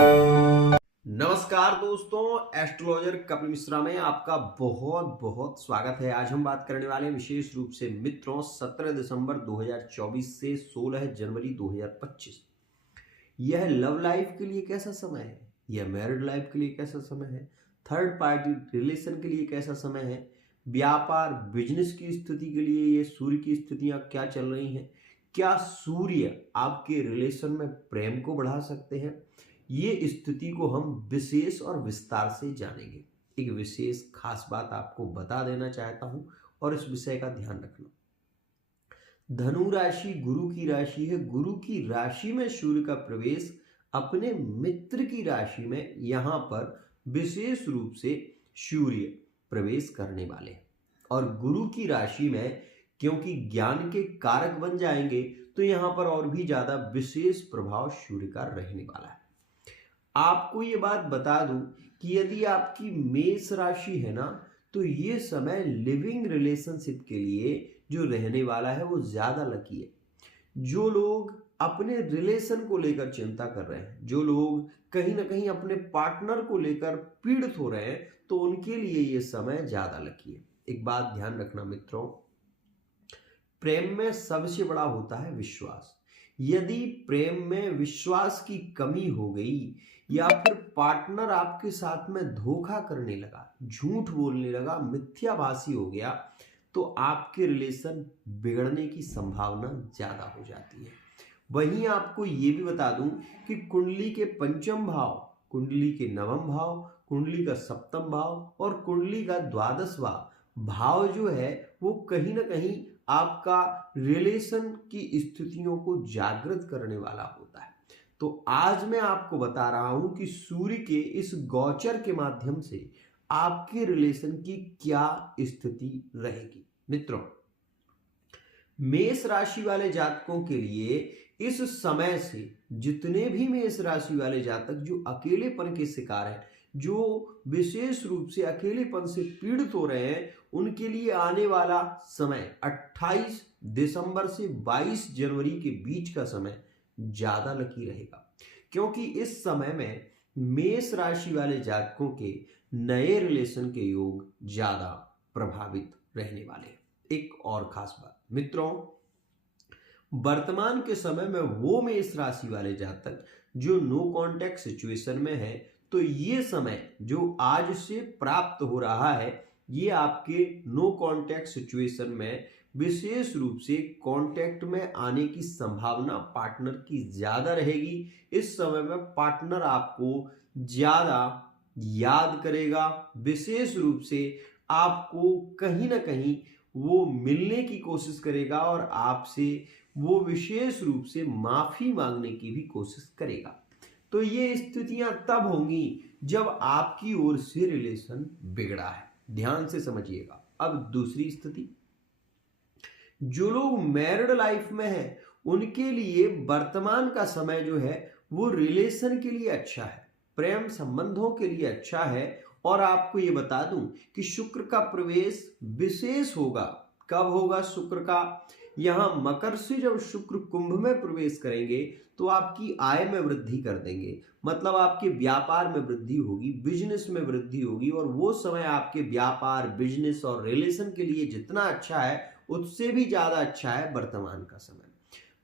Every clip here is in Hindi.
नमस्कार दोस्तों, एस्ट्रोलॉजर कपिल मिश्रा में आपका बहुत बहुत स्वागत है। आज हम बात करने वाले हैं विशेष रूप से मित्रों 17 दिसंबर 2024 से 16 जनवरी 2025। यह लव लाइफ के लिए कैसा समय है, यह मैरिड लाइफ के लिए कैसा समय है, थर्ड पार्टी रिलेशन के लिए कैसा समय है, व्यापार बिजनेस की स्थिति के लिए ये सूर्य की स्थितियां क्या चल रही हैं, क्या सूर्य आपके रिलेशन में प्रेम को बढ़ा सकते हैं, ये स्थिति को हम विशेष और विस्तार से जानेंगे। एक विशेष खास बात आपको बता देना चाहता हूं और इस विषय का ध्यान रखना। धनु राशि गुरु की राशि है। गुरु की राशि में सूर्य का प्रवेश अपने मित्र की राशि में यहां पर विशेष रूप से सूर्य प्रवेश करने वाले हैं और गुरु की राशि में क्योंकि ज्ञान के कारक बन जाएंगे तो यहां पर और भी ज्यादा विशेष प्रभाव सूर्य का रहने वाला है। आपको ये बात बता दूं कि यदि आपकी मेष राशि है ना, तो ये समय लिविंग रिलेशनशिप के लिए जो रहने वाला है वो ज्यादा लकी है। जो लोग अपने रिलेशन को लेकर चिंता कर रहे हैं, जो लोग कहीं ना कहीं अपने पार्टनर को लेकर पीड़ित हो रहे हैं, तो उनके लिए ये समय ज्यादा लकी है। एक बात ध्यान रखना मित्रों, प्रेम में सबसे बड़ा होता है विश्वास। यदि प्रेम में विश्वास की कमी हो गई या फिर पार्टनर आपके साथ में धोखा करने लगा, झूठ बोलने लगा, मिथ्याभाषी हो गया, तो आपके रिलेशन बिगड़ने की संभावना ज्यादा हो जाती है। वहीं आपको ये भी बता दूं कि कुंडली के पंचम भाव, कुंडली के नवम भाव, कुंडली का सप्तम भाव और कुंडली का द्वादशवां भाव जो है वो कहीं ना कहीं आपका रिलेशन की स्थितियों को जागृत करने वाला होता है। तो आज मैं आपको बता रहा हूं कि सूर्य के इस गोचर के माध्यम से आपके रिलेशन की क्या स्थिति रहेगी। मित्रों, मेष राशि वाले जातकों के लिए इस समय से जितने भी मेष राशि वाले जातक जो अकेलेपन के शिकार हैं, जो विशेष रूप से अकेलेपन से पीड़ित हो रहे हैं, उनके लिए आने वाला समय 28 दिसंबर से 22 जनवरी के बीच का समय ज्यादा लकी रहेगा, क्योंकि इस समय में मेष राशि वाले जातकों के नए रिलेशन के योग ज्यादा प्रभावित रहने वाले हैं। एक और खास बात मित्रों, वर्तमान के समय में वो मेष राशि वाले जातक जो नो कॉन्टैक्ट सिचुएशन में है, तो ये समय जो आज से प्राप्त हो रहा है, ये आपके नो कॉन्टैक्ट सिचुएशन में विशेष रूप से कांटेक्ट में आने की संभावना पार्टनर की ज्यादा रहेगी। इस समय में पार्टनर आपको ज्यादा याद करेगा, विशेष रूप से आपको कहीं ना कहीं वो मिलने की कोशिश करेगा और आपसे वो विशेष रूप से माफी मांगने की भी कोशिश करेगा। तो ये स्थितियां तब होंगी जब आपकी ओर से रिलेशन बिगड़ा है। ध्यान से समझिएगा। अब दूसरी स्थिति, जो लोग मैरिड लाइफ में हैं उनके लिए वर्तमान का समय जो है वो रिलेशन के लिए अच्छा है, प्रेम संबंधों के लिए अच्छा है। और आपको ये बता दूं कि शुक्र का प्रवेश विशेष होगा। कब होगा शुक्र का? यहां मकर से जब शुक्र कुंभ में प्रवेश करेंगे तो आपकी आय में वृद्धि कर देंगे, मतलब आपके व्यापार में वृद्धि होगी, बिजनेस में वृद्धि होगी। और वो समय आपके व्यापार, बिजनेस और रिलेशन के लिए जितना अच्छा है उससे भी ज्यादा अच्छा है वर्तमान का समय।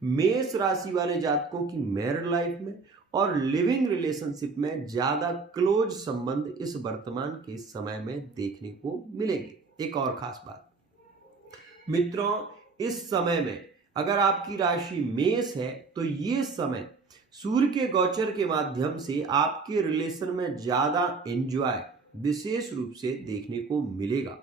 मेष राशि वाले जातकों की मैरिड लाइफ में और लिविंग रिलेशनशिप में ज्यादा क्लोज संबंध इस वर्तमान के समय में देखने को मिलेंगे। एक और खास बात मित्रों, इस समय में अगर आपकी राशि मेष है तो ये समय सूर्य के गोचर के माध्यम से आपके रिलेशन में ज्यादा एंजॉय विशेष रूप से देखने को मिलेगा।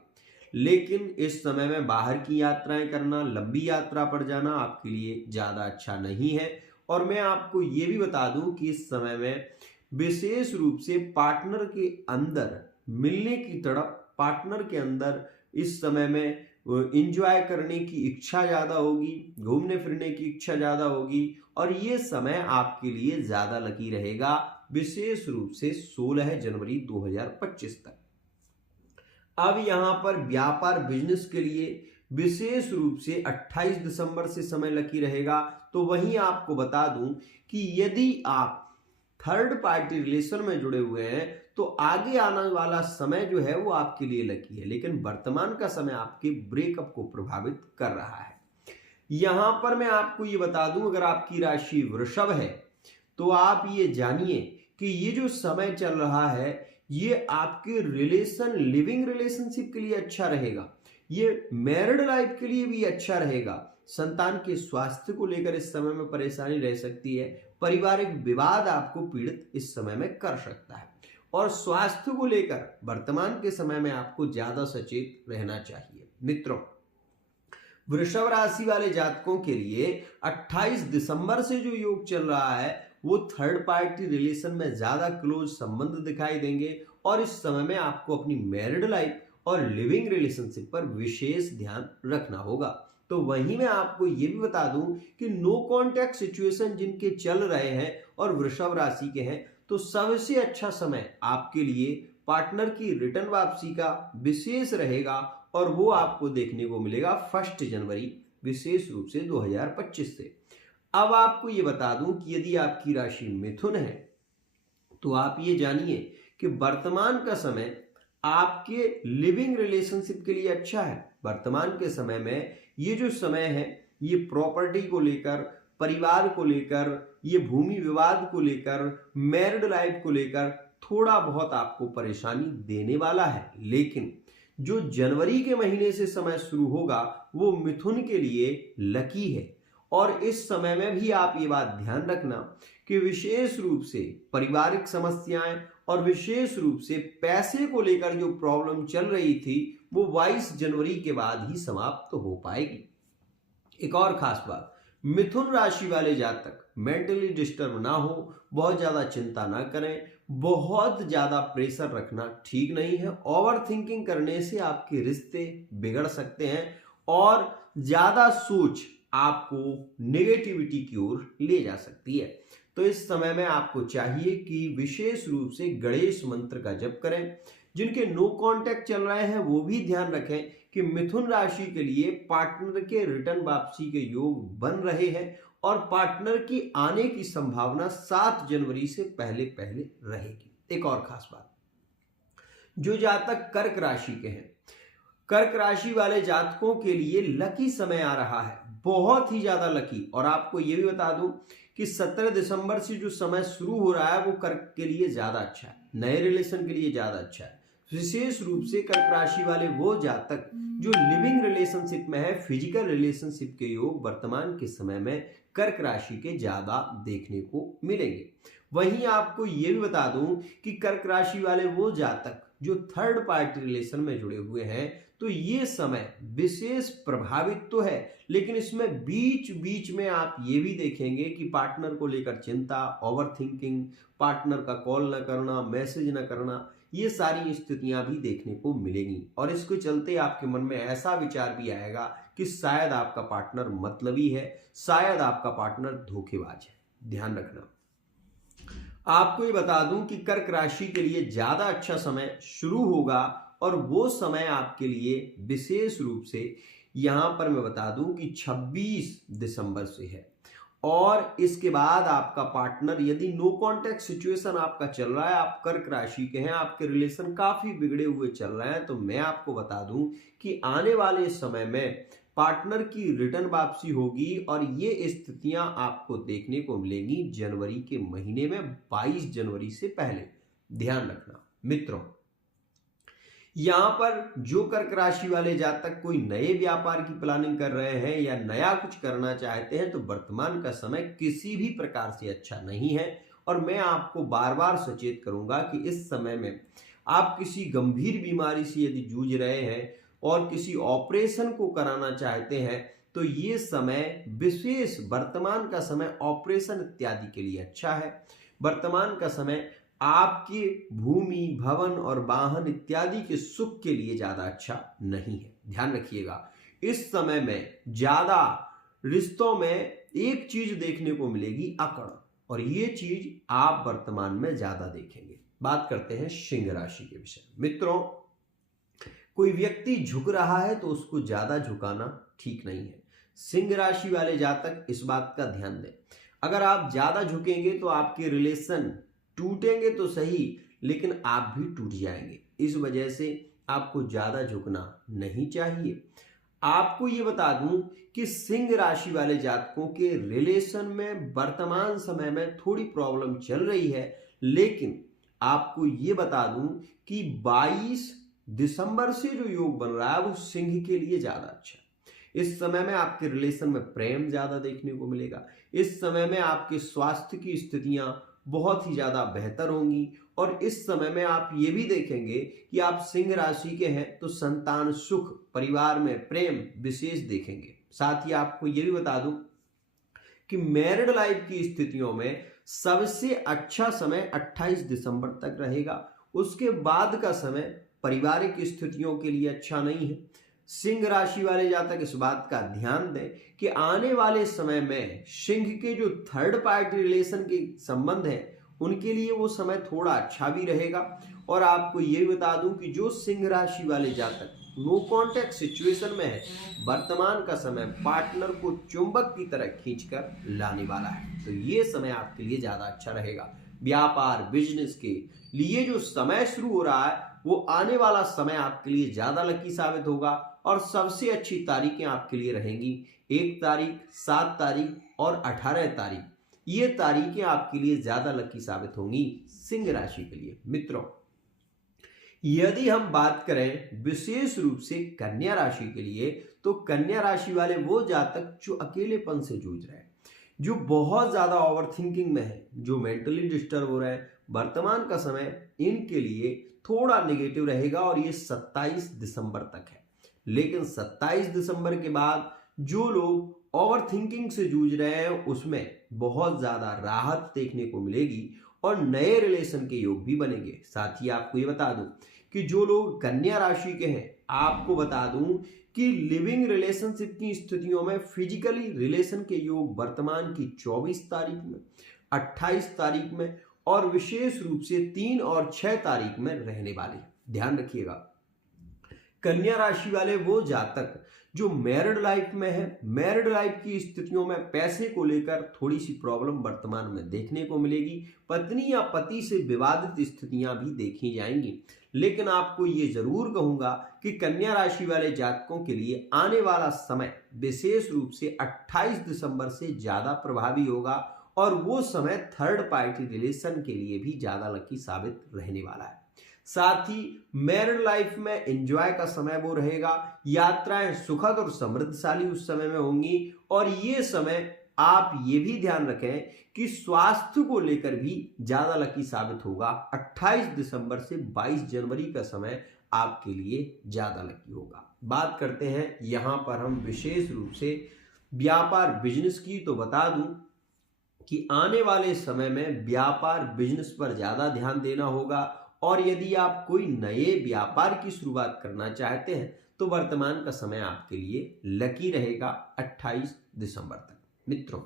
लेकिन इस समय में बाहर की यात्राएं करना, लंबी यात्रा पर जाना आपके लिए ज्यादा अच्छा नहीं है। और मैं आपको ये भी बता दूं कि इस समय में विशेष रूप से पार्टनर के अंदर मिलने की तड़प, पार्टनर के अंदर इस समय में एंजॉय करने की इच्छा ज्यादा होगी, घूमने फिरने की इच्छा ज्यादा होगी। और ये समय आपके लिए ज्यादा लकी रहेगा विशेष रूप से 16 जनवरी 2025 तक। अब यहां पर व्यापार बिजनेस के लिए विशेष रूप से 28 दिसंबर से समय लकी रहेगा। तो वहीं आपको बता दूं कि यदि आप थर्ड पार्टी रिलेशन में जुड़े हुए हैं तो आगे आने वाला समय जो है वो आपके लिए लकी है, लेकिन वर्तमान का समय आपके ब्रेकअप को प्रभावित कर रहा है। यहां पर मैं आपको ये बता दूं, अगर आपकी राशि वृषभ है तो आप ये जानिए कि ये जो समय चल रहा है ये आपके लिविंग रिलेशनशिप के लिए अच्छा रहेगा, ये मैरिड लाइफ के लिए भी अच्छा रहेगा। संतान के स्वास्थ्य को लेकर इस समय में परेशानी रह सकती है, पारिवारिक विवाद आपको पीड़ित इस समय में कर सकता है, और स्वास्थ्य को लेकर वर्तमान के समय में आपको ज्यादा सचेत रहना चाहिए। मित्रों, वृषभ राशि वाले जातकों के लिए 28 दिसंबर से जो योग चल रहा है वो थर्ड पार्टी रिलेशन में ज्यादा क्लोज संबंध दिखाई देंगे, और इस समय में आपको अपनी मैरिड लाइफ और लिविंग रिलेशनशिप पर विशेष ध्यान रखना होगा। तो वहीं मैं आपको ये भी बता दूं कि नो कॉन्टैक्ट सिचुएशन जिनके चल रहे हैं और वृषभ राशि के हैं, तो सबसे अच्छा समय आपके लिए पार्टनर की रिटर्न वापसी का विशेष रहेगा, और वो आपको देखने को मिलेगा 1 जनवरी विशेष रूप से 2025 से। अब आपको ये बता दूं कि यदि आपकी राशि मिथुन है तो आप ये जानिए कि वर्तमान का समय आपके लिविंग रिलेशनशिप के लिए अच्छा है। वर्तमान के समय में ये जो समय है ये प्रॉपर्टी को लेकर, परिवार को लेकर, ये भूमि विवाद को लेकर, मैरिड लाइफ को लेकर थोड़ा बहुत आपको परेशानी देने वाला है, लेकिन जो जनवरी के महीने से समय शुरू होगा वो मिथुन के लिए लकी है। और इस समय में भी आप ये बात ध्यान रखना कि विशेष रूप से पारिवारिक समस्याएं और विशेष रूप से पैसे को लेकर जो प्रॉब्लम चल रही थी वो 22 जनवरी के बाद ही समाप्त हो पाएगी। एक और खास बात, मिथुन राशि वाले जातक मेंटली डिस्टर्ब ना हो, बहुत ज्यादा चिंता ना करें, बहुत ज्यादा प्रेशर रखना ठीक नहीं है। ओवर थिंकिंग करने से आपके रिश्ते बिगड़ सकते हैं और ज्यादा सोच आपको नेगेटिविटी की ओर ले जा सकती है। तो इस समय में आपको चाहिए कि विशेष रूप से गणेश मंत्र का जप करें। जिनके नो कांटेक्ट चल रहे हैं वो भी ध्यान रखें कि मिथुन राशि के लिए पार्टनर के रिटर्न वापसी के योग बन रहे हैं और पार्टनर की आने की संभावना 7 जनवरी से पहले पहले रहेगी। एक और खास बात, जो जातक कर्क राशि के हैं, कर्क राशि वाले जातकों के लिए लकी समय आ रहा है, बहुत ही ज्यादा लकी। और आपको यह भी बता दूं कि 17 दिसंबर से जो समय शुरू हो रहा है वो कर्क के लिए ज्यादा अच्छा है, नए रिलेशन के लिए ज्यादा अच्छा है। विशेष रूप से कर्क राशि वाले वो जातक जो लिविंग रिलेशनशिप में है, फिजिकल रिलेशनशिप के योग वर्तमान के समय में कर्क राशि के ज्यादा देखने को मिलेंगे। वहीं आपको यह भी बता दूं कि कर्क राशि वाले वो जातक जो थर्ड पार्टी रिलेशन में जुड़े हुए हैं, तो ये समय विशेष प्रभावित तो है, लेकिन इसमें बीच बीच में आप ये भी देखेंगे कि पार्टनर को लेकर चिंता, ओवर थिंकिंग, पार्टनर का कॉल न करना, मैसेज न करना, ये सारी स्थितियां भी देखने को मिलेंगी। और इसके चलते आपके मन में ऐसा विचार भी आएगा कि शायद आपका पार्टनर मतलबी है, शायद आपका पार्टनर धोखेबाज है। ध्यान रखना। आपको ये बता दूं कि कर्क राशि के लिए ज्यादा अच्छा समय शुरू होगा, और वो समय आपके लिए विशेष रूप से यहां पर मैं बता दूं कि 26 दिसंबर से है। और इसके बाद आपका पार्टनर, यदि नो कांटेक्ट सिचुएशन आपका चल रहा है, आप कर्क राशि के हैं, आपके रिलेशन काफी बिगड़े हुए चल रहे हैं, तो मैं आपको बता दूं कि आने वाले समय में पार्टनर की रिटर्न वापसी होगी, और ये स्थितियां आपको देखने को मिलेंगी जनवरी के महीने में 22 जनवरी से पहले। ध्यान रखना मित्रों, यहां पर जो कर्क राशि वाले जातक कोई नए व्यापार की प्लानिंग कर रहे हैं या नया कुछ करना चाहते हैं, तो वर्तमान का समय किसी भी प्रकार से अच्छा नहीं है। और मैं आपको बार बार सचेत करूंगा कि इस समय में आप किसी गंभीर बीमारी से यदि जूझ रहे हैं और किसी ऑपरेशन को कराना चाहते हैं, तो ये समय विशेष, वर्तमान का समय ऑपरेशन इत्यादि के लिए अच्छा है। वर्तमान का समय आपके भूमि, भवन और वाहन इत्यादि के सुख के लिए ज्यादा अच्छा नहीं है। ध्यान रखिएगा, इस समय में ज्यादा रिश्तों में एक चीज देखने को मिलेगी, अकड़, और ये चीज आप वर्तमान में ज्यादा देखेंगे। बात करते हैं सिंह राशि के विषय में। मित्रों, कोई व्यक्ति झुक रहा है तो उसको ज्यादा झुकाना ठीक नहीं है। सिंह राशि वाले जातक इस बात का ध्यान दें, अगर आप ज्यादा झुकेंगे तो आपके रिलेशन टूटेंगे तो सही, लेकिन आप भी टूट जाएंगे। इस वजह से आपको ज्यादा झुकना नहीं चाहिए। आपको ये बता दूं कि सिंह राशि वाले जातकों के रिलेशन में वर्तमान समय में थोड़ी प्रॉब्लम चल रही है, लेकिन आपको ये बता दूं कि 22 दिसंबर से जो योग बन रहा है वो सिंह के लिए ज्यादा अच्छा है। इस समय में आपके रिलेशन में प्रेम ज्यादा देखने को मिलेगा। इस समय में आपके स्वास्थ्य की स्थितियां बहुत ही ज्यादा बेहतर होंगी और इस समय में आप ये भी देखेंगे कि आप सिंह राशि के हैं तो संतान सुख, परिवार में प्रेम विशेष देखेंगे। साथ ही आपको ये भी बता दूं कि मैरिड लाइफ की स्थितियों में सबसे अच्छा समय 28 दिसंबर तक रहेगा। उसके बाद का समय पारिवारिक स्थितियों के लिए अच्छा नहीं है। सिंह राशि वाले जातक इस बात का ध्यान दें कि आने वाले समय में सिंह के जो थर्ड पार्टी रिलेशन के संबंध है उनके लिए वो समय थोड़ा अच्छा भी रहेगा। और आपको ये भी बता दूं कि जो सिंह राशि वाले जातक नो कॉन्टैक्ट सिचुएशन में है, वर्तमान का समय पार्टनर को चुंबक की तरह खींचकर लाने वाला है, तो ये समय आपके लिए ज्यादा अच्छा रहेगा। व्यापार बिजनेस के लिए जो समय शुरू हो रहा है वो आने वाला समय आपके लिए ज्यादा लकी साबित होगा और सबसे अच्छी तारीखें आपके लिए रहेंगी 1 तारीख, 7 तारीख और 18 तारीख। ये तारीखें आपके लिए ज्यादा लकी साबित होंगी सिंह राशि के लिए। मित्रों, यदि हम बात करें विशेष रूप से कन्या राशि के लिए, तो कन्या राशि वाले वो जातक जो अकेलेपन से जूझ रहे हैं, जो बहुत ज्यादा ओवर थिंकिंग में है, जो मेंटली डिस्टर्ब हो रहे हैं, वर्तमान का समय इनके लिए थोड़ा नेगेटिव रहेगा और ये 27 दिसंबर तक है। लेकिन 27 दिसंबर के बाद जो लोग ओवर थिंकिंग से जूझ रहे हैं उसमें बहुत ज्यादा राहत देखने को मिलेगी और नए रिलेशन के योग भी बनेंगे। साथ ही आपको ये बता दूं कि जो लोग कन्या राशि के हैं, आपको बता दूं कि लिविंग रिलेशनशिप की स्थितियों में फिजिकली रिलेशन के योग वर्तमान की 24 तारीख में, 28 तारीख में और विशेष रूप से 3 और 6 तारीख में रहने वाले। ध्यान रखिएगा, कन्या राशि वाले वो जातक जो मैरिड लाइफ में है, मैरिड लाइफ की स्थितियों में पैसे को लेकर थोड़ी सी प्रॉब्लम वर्तमान में देखने को मिलेगी। पत्नी या पति से विवादित स्थितियां भी देखी जाएंगी। लेकिन आपको ये जरूर कहूंगा कि कन्या राशि वाले जातकों के लिए आने वाला समय विशेष रूप से 28 दिसंबर से ज्यादा प्रभावी होगा और वो समय थर्ड पार्टी रिलेशन के लिए भी ज्यादा लकी साबित रहने वाला है। साथ ही मैरिड लाइफ में एंजॉय का समय वो रहेगा। यात्राएं सुखद और समृद्धशाली उस समय में होंगी और ये समय आप ये भी ध्यान रखें कि स्वास्थ्य को लेकर भी ज्यादा लकी साबित होगा। 28 दिसंबर से 22 जनवरी का समय आपके लिए ज्यादा लकी होगा। बात करते हैं यहां पर हम विशेष रूप से व्यापार बिजनेस की, तो बता दूं कि आने वाले समय में व्यापार बिजनेस पर ज्यादा ध्यान देना होगा और यदि आप कोई नए व्यापार की शुरुआत करना चाहते हैं तो वर्तमान का समय आपके लिए लकी रहेगा 28 दिसंबर तक। मित्रों,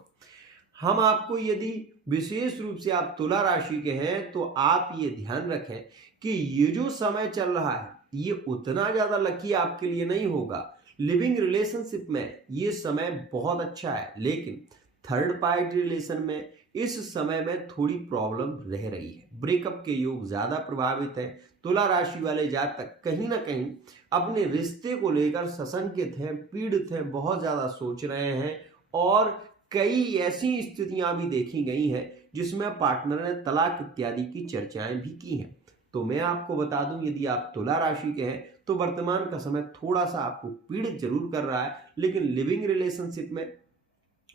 हम आपको यदि विशेष रूप से आप तुला राशि के हैं तो आप ये ध्यान रखें कि ये जो समय चल रहा है ये उतना ज्यादा लकी आपके लिए नहीं होगा। लिविंग रिलेशनशिप में ये समय बहुत अच्छा है, लेकिन थर्ड पार्टी रिलेशन में इस समय में थोड़ी प्रॉब्लम रह रही है। ब्रेकअप के योग ज्यादा प्रभावित हैं। तुला राशि वाले जातक कहीं ना कहीं अपने रिश्ते को लेकर सशंकित हैं, पीड़ित हैं, बहुत ज्यादा सोच रहे हैं और कई ऐसी स्थितियां भी देखी गई हैं जिसमें पार्टनर ने तलाक इत्यादि की चर्चाएं भी की हैं। तो मैं आपको बता दूं, यदि आप तुला राशि के हैं तो वर्तमान का समय थोड़ा सा आपको पीड़ित जरूर कर रहा है, लेकिन लिविंग रिलेशनशिप में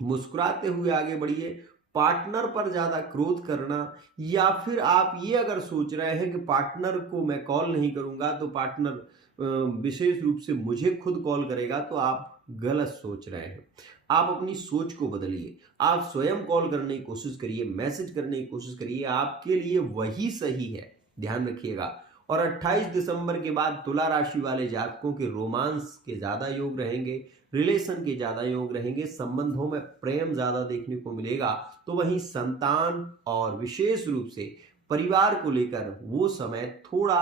मुस्कुराते हुए आगे बढ़िए। पार्टनर पर ज्यादा क्रोध करना या फिर आप ये अगर सोच रहे हैं कि पार्टनर को मैं कॉल नहीं करूंगा तो पार्टनर विशेष रूप से मुझे खुद कॉल करेगा, तो आप गलत सोच रहे हैं। आप अपनी सोच को बदलिए, आप स्वयं कॉल करने की कोशिश करिए, मैसेज करने की कोशिश करिए, आपके लिए वही सही है। ध्यान रखिएगा। और 28 दिसंबर के बाद तुला राशि वाले जातकों के रोमांस के ज्यादा योग रहेंगे, रिलेशन के ज्यादा योग रहेंगे, संबंधों में प्रेम ज्यादा देखने को मिलेगा। तो वहीं संतान और विशेष रूप से परिवार को लेकर वो समय थोड़ा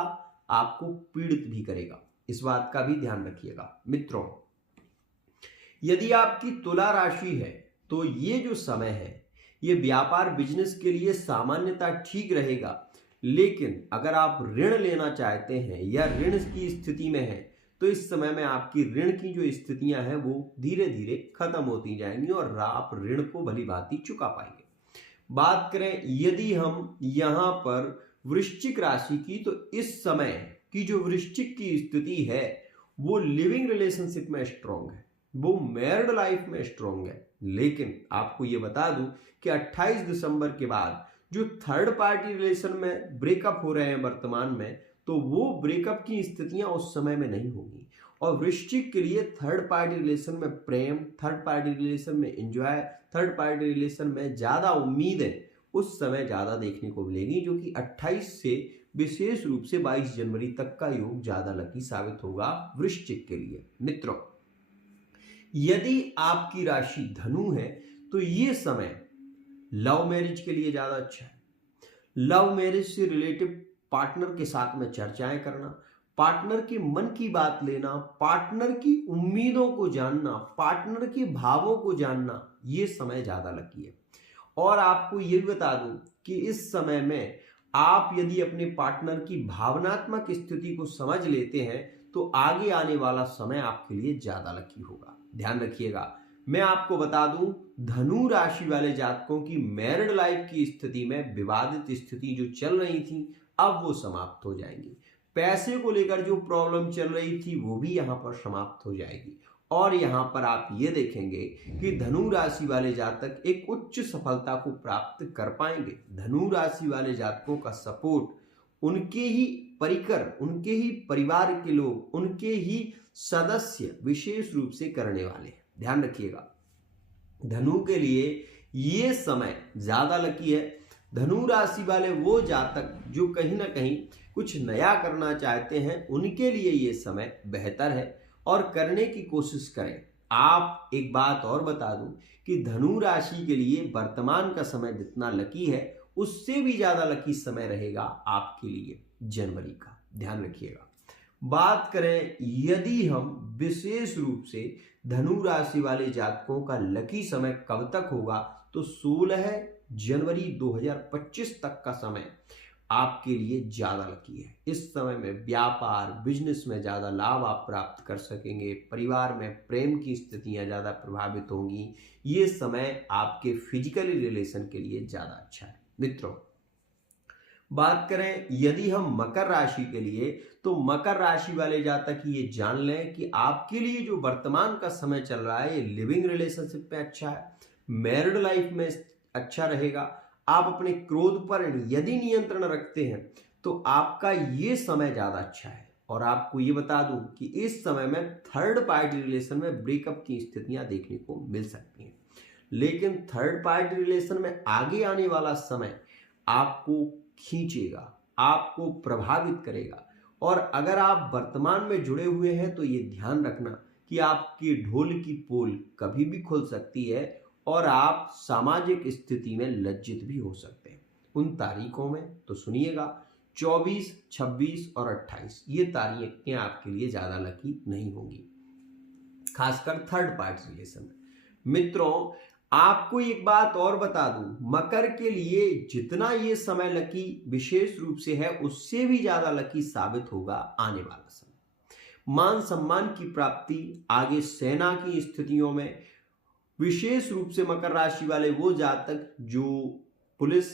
आपको पीड़ित भी करेगा, इस बात का भी ध्यान रखिएगा। मित्रों, यदि आपकी तुला राशि है तो ये जो समय है ये व्यापार बिजनेस के लिए सामान्यता ठीक रहेगा, लेकिन अगर आप ऋण लेना चाहते हैं या ऋण की स्थिति में हैं तो इस समय में आपकी ऋण की जो स्थितियां हैं वो धीरे धीरे खत्म होती जाएंगी और आप ऋण को भली भांति चुका पाएंगे। बात करें यदि हम यहाँ पर वृश्चिक राशि की, तो इस समय की जो वृश्चिक की स्थिति है वो लिविंग रिलेशनशिप में स्ट्रांग है, वो मैरिड लाइफ में स्ट्रांग है। लेकिन आपको ये बता दूं कि 28 दिसंबर के बाद जो थर्ड पार्टी रिलेशन में ब्रेकअप हो रहे हैं वर्तमान में, तो वो ब्रेकअप की स्थितियां उस समय में नहीं होंगी। और वृश्चिक के लिए थर्ड पार्टी रिलेशन में प्रेम, थर्ड पार्टी रिलेशन में एंजॉय, थर्ड पार्टी रिलेशन में ज्यादा उम्मीदें उस समय ज्यादा देखने को मिलेगी, जो कि 28 से विशेष रूप से 22 जनवरी तक का योग ज्यादा लकी साबित होगा वृश्चिक के लिए। मित्रों, यदि आपकी राशि धनु है तो ये समय लव मैरिज के लिए ज्यादा अच्छा है। लव मैरिज से रिलेटिव पार्टनर के साथ में चर्चाएं करना, पार्टनर के मन की बात लेना, पार्टनर की उम्मीदों को जानना, पार्टनर के भावों को जानना, ये समय ज्यादा लकी है। और आपको ये भी बता दूं कि इस समय में आप यदि अपने पार्टनर की भावनात्मक स्थिति को समझ लेते हैं तो आगे आने वाला समय आपके लिए ज्यादा लकी होगा। ध्यान रखिएगा। मैं आपको बता दूं, धनु राशि वाले जातकों की मैरिड लाइफ की स्थिति में विवादित स्थिति जो चल रही थी अब वो समाप्त हो जाएंगी। पैसे को लेकर जो प्रॉब्लम चल रही थी वो भी यहां पर समाप्त हो जाएगी। और यहां पर आप ये देखेंगे कि धनु राशि वाले जातक एक उच्च सफलता को प्राप्त कर पाएंगे। धनु राशि वाले जातकों का सपोर्ट उनके ही परिकर, उनके ही परिवार के लोग, उनके ही सदस्य विशेष रूप से करने वाले हैं। ध्यान रखिएगा, धनु के लिए ये समय ज्यादा लकी है। धनु राशि वाले वो जातक जो कहीं ना कहीं कुछ नया करना चाहते हैं उनके लिए ये समय बेहतर है और करने की कोशिश करें। आप एक बात और बता दूं कि धनु राशि के लिए वर्तमान का समय जितना लकी है उससे भी ज्यादा लकी समय रहेगा आपके लिए जनवरी का। ध्यान रखिएगा। बात करें यदि हम विशेष रूप से धनु राशि वाले जातकों का लकी समय कब तक होगा, तो 16 जनवरी 2025 तक का समय आपके लिए ज्यादा लकी है। इस समय में व्यापार बिजनेस में ज्यादा लाभ आप प्राप्त कर सकेंगे, परिवार में प्रेम की स्थितियां ज्यादा प्रभावित होंगी। ये समय आपके फिजिकली रिलेशन के लिए ज्यादा अच्छा है। मित्रों, बात करें यदि हम मकर राशि के लिए, तो मकर राशि वाले जातक ये जान लें कि आपके लिए जो वर्तमान का समय चल रहा है ये लिविंग रिलेशनशिप में अच्छा है, मैरिड लाइफ में अच्छा रहेगा। आप अपने क्रोध पर यदि नियंत्रण रखते हैं तो आपका ये समय ज्यादा अच्छा है। और आपको ये बता दूं कि इस समय में थर्ड पार्टी रिलेशन में ब्रेकअप की स्थितियां देखने को मिल सकती हैं, लेकिन थर्ड पार्टी रिलेशन में आगे आने वाला समय आपको खींचेगा, आपको प्रभावित करेगा। और अगर आप वर्तमान में जुड़े हुए हैं तो ये ध्यान रखना कि आपकी ढोल की पोल कभी भी खुल सकती है और आप सामाजिक स्थिति में लज्जित भी हो सकते हैं। उन तारीखों में तो सुनिएगा 24, 26 और 28 ये तारीखें आपके लिए ज्यादा लकी नहीं होंगी, खासकर थर्ड पार्टी रिलेशन में। मित्रों, आपको एक बात और बता दूं, मकर के लिए जितना ये समय लकी विशेष रूप से है उससे भी ज्यादा लकी साबित होगा आने वाला समय। मान सम्मान की प्राप्ति, आगे सेना की स्थितियों में विशेष रूप से मकर राशि वाले वो जातक जो पुलिस,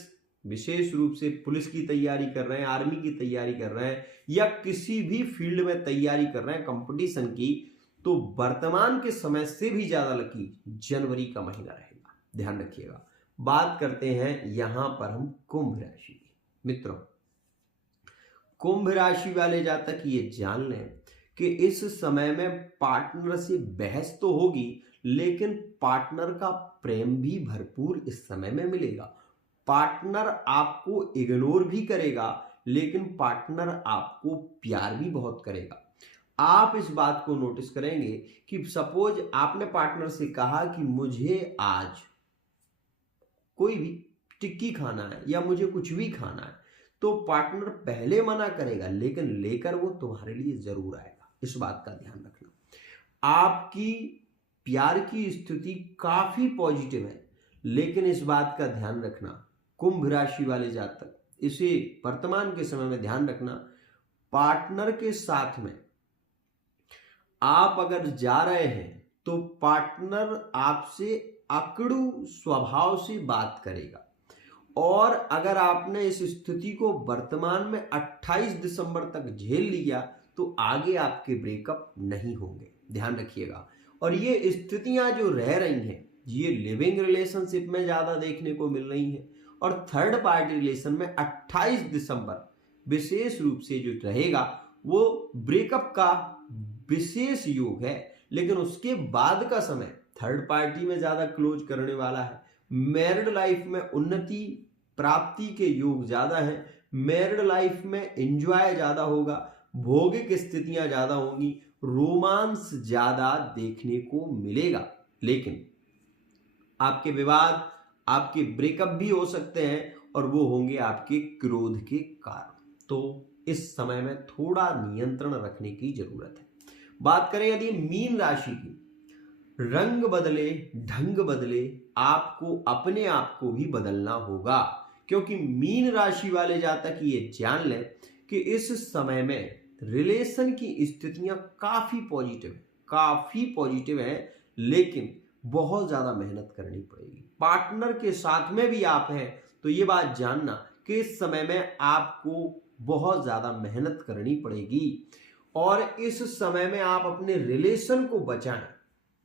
विशेष रूप से पुलिस की तैयारी कर रहे हैं, आर्मी की तैयारी कर रहे हैं या किसी भी फील्ड में तैयारी कर रहे हैं कंपटीशन की, तो वर्तमान के समय से भी ज्यादा लकी जनवरी का महीना रहेगा। ध्यान रखिएगा। बात करते हैं यहां पर हम कुंभ राशि की। मित्रों, कुंभ राशि वाले जातक ये जान लें कि इस समय में पार्टनर से बहस तो होगी लेकिन पार्टनर का प्रेम भी भरपूर इस समय में मिलेगा। पार्टनर आपको इग्नोर भी करेगा लेकिन पार्टनर आपको प्यार भी बहुत करेगा। आप इस बात को नोटिस करेंगे कि सपोज आपने पार्टनर से कहा कि मुझे आज कोई भी टिक्की खाना है या मुझे कुछ भी खाना है, तो पार्टनर पहले मना करेगा लेकिन लेकर वो तुम्हारे लिए जरूर आएगा। इस बात का ध्यान रखना। आपकी प्यार की स्थिति काफी पॉजिटिव है लेकिन इस बात का ध्यान रखना, कुंभ राशि वाले जातक, इसे वर्तमान के समय में ध्यान रखना, पार्टनर के साथ में आप अगर जा रहे हैं तो पार्टनर आपसे अकड़ू स्वभाव से बात करेगा, और अगर आपने इस स्थिति को वर्तमान में 28 दिसंबर तक झेल लिया तो आगे आपके ब्रेकअप नहीं होंगे, ध्यान रखिएगा। और ये स्थितियां जो रह रही हैं ये लिविंग रिलेशनशिप में ज्यादा देखने को मिल रही हैं, और थर्ड पार्टी रिलेशन में 28 दिसंबर विशेष रूप से जो रहेगा वो ब्रेकअप का विशेष योग है। लेकिन उसके बाद का समय थर्ड पार्टी में ज्यादा क्लोज करने वाला है। मैरिड लाइफ में उन्नति प्राप्ति के योग ज्यादा है, मैरिड लाइफ में एंजॉय ज्यादा होगा, भौगोलिक स्थितियां ज्यादा होंगी, रोमांस ज्यादा देखने को मिलेगा। लेकिन आपके विवाद, आपके ब्रेकअप भी हो सकते हैं, और वो होंगे आपके क्रोध के कारण। तो इस समय में थोड़ा नियंत्रण रखने की जरूरत है। बात करें यदि मीन राशि की, रंग बदले ढंग बदले, आपको अपने आप को भी बदलना होगा, क्योंकि मीन राशि वाले जातक ये जान लें कि इस समय में रिलेशन की स्थितियां काफी पॉजिटिव है, लेकिन बहुत ज्यादा मेहनत करनी पड़ेगी। पार्टनर के साथ में भी आप हैं तो ये बात जानना कि इस समय में आपको बहुत ज्यादा मेहनत करनी पड़ेगी, और इस समय में आप अपने रिलेशन को बचाएं,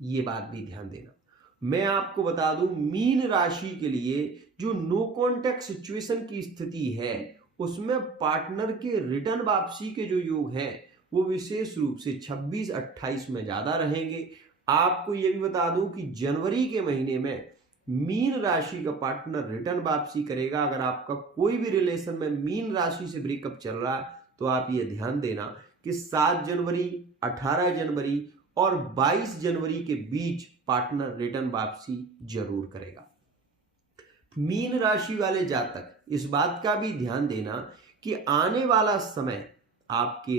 ये बात भी ध्यान देना। मैं आपको बता दूं, मीन राशि के लिए जो नो कॉन्टैक्ट सिचुएशन की स्थिति है उसमें पार्टनर के रिटर्न वापसी के जो योग हैं वो विशेष रूप से 26-28 में ज्यादा रहेंगे। आपको यह भी बता दूं कि जनवरी के महीने में मीन राशि का पार्टनर रिटर्न वापसी करेगा। अगर आपका कोई भी रिलेशन में मीन राशि से ब्रेकअप चल रहा है तो आप ये ध्यान देना कि 7 जनवरी, 18 जनवरी और 22 जनवरी के बीच पार्टनर रिटर्न वापसी जरूर करेगा। मीन राशि वाले जातक इस बात का भी ध्यान देना कि आने वाला समय आपके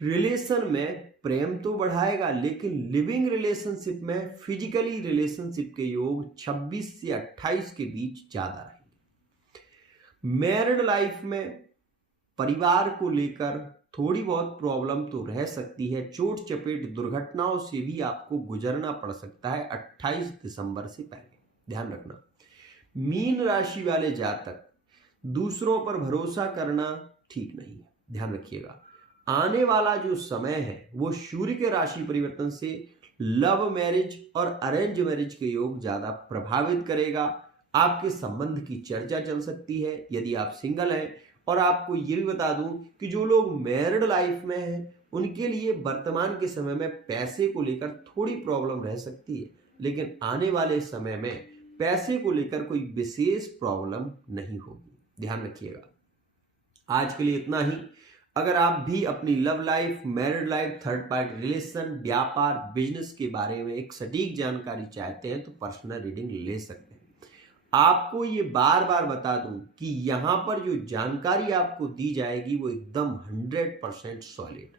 रिलेशन में प्रेम तो बढ़ाएगा, लेकिन लिविंग रिलेशनशिप में फिजिकली रिलेशनशिप के योग 26 से 28 के बीच ज्यादा रहेंगे। मैरिड लाइफ में परिवार को लेकर थोड़ी बहुत प्रॉब्लम तो रह सकती है, चोट चपेट दुर्घटनाओं से भी आपको गुजरना पड़ सकता है 28 दिसंबर से पहले, ध्यान रखना। मीन राशि वाले जातक, दूसरों पर भरोसा करना ठीक नहीं है, ध्यान रखिएगा। आने वाला जो समय है वो सूर्य के राशि परिवर्तन से लव मैरिज और अरेंज मैरिज के योग ज्यादा प्रभावित करेगा। आपके संबंध की चर्चा चल सकती है यदि आप सिंगल हैं। और आपको ये भी बता दूं कि जो लोग मैरिड लाइफ में हैं उनके लिए वर्तमान के समय में पैसे को लेकर थोड़ी प्रॉब्लम रह सकती है, लेकिन आने वाले समय में पैसे को लेकर कोई विशेष प्रॉब्लम नहीं होगी, ध्यान रखिएगा। आज के लिए इतना ही। अगर आप भी अपनी love life, married life, third party relation, व्यापार, बिजनेस के बारे में एक सटीक जानकारी चाहते हैं तो पर्सनल रीडिंग ले सकते हैं। आपको ये बार बार बता दूं कि यहां पर जो जानकारी आपको दी जाएगी वो एकदम 100% सॉलिड